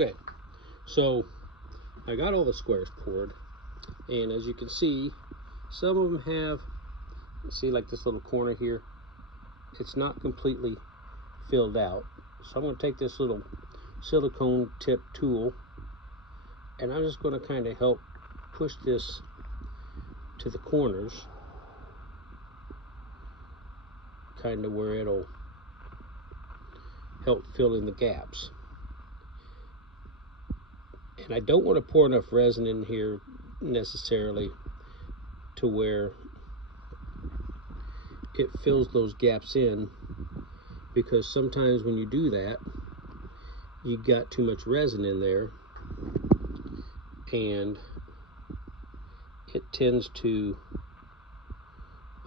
Okay, so I got all the squares poured, and as you can see, some of them have, see, like this little corner here, it's not completely filled out. So I'm going to take this little silicone tip tool, and I'm just going to kind of help push this to the corners, kind of where it'll help fill in the gaps. And I don't want to pour enough resin in here necessarily to where it fills those gaps in, because sometimes when you do that, you got too much resin in there and it tends to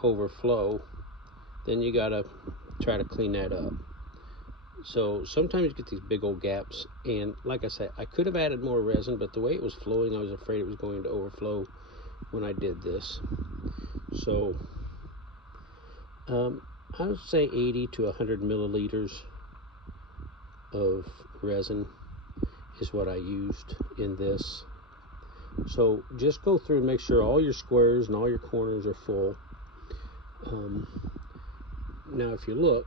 overflow. Then you gotta try to clean that up. So sometimes you get these big old gaps, and like I said, I could have added more resin, but the way it was flowing, I was afraid it was going to overflow when I did this. So I would say 80 to 100 milliliters of resin is what I used in this. So just go through and make sure all your squares and all your corners are full. Now if you look,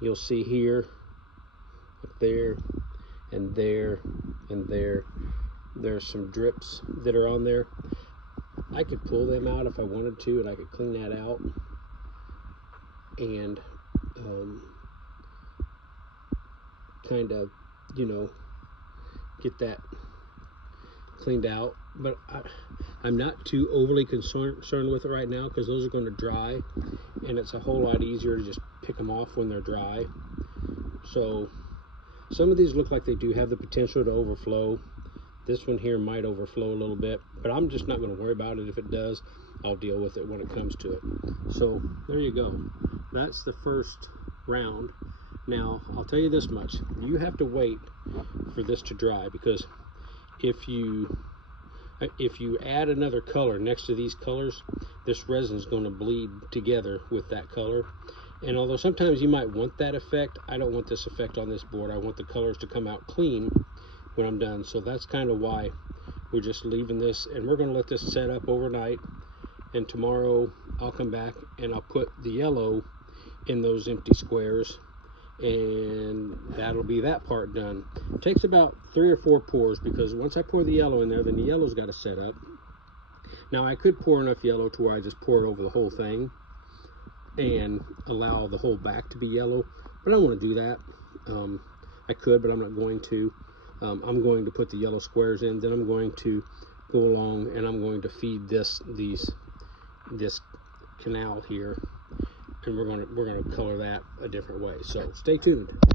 you'll see here, there, and there, and there, there's some drips that are on there. I could pull them out if I wanted to, and I could clean that out and kind of, you know, get that cleaned out. But I'm not too overly concerned with it right now, because those are going to dry, and it's a whole lot easier to just pick them off when they're dry. So some of these look like they do have the potential to overflow. This one here might overflow a little bit, but I'm just not going to worry about it. If it does, I'll deal with it when it comes to it. So there you go. That's the first round. Now I'll tell you this much: you have to wait for this to dry, because if you add another color next to these colors, this resin is going to bleed together with that color. And although sometimes you might want that effect, I don't want this effect on this board. I want the colors to come out clean when I'm done. So that's kind of why we're just leaving this, and we're going to let this set up overnight, and tomorrow I'll come back and I'll put the yellow in those empty squares, and that'll be that part done. It takes about 3 or 4 pours, because once I pour the yellow in there, then the yellow's got to set up. Now I could pour enough yellow to where I just pour it over the whole thing and allow the whole back to be yellow, but I don't want to do that. I could, but I'm not going to. I'm going to put the yellow squares in, then I'm going to go along and I'm going to feed this canal here, and we're going to color that a different way. So stay tuned.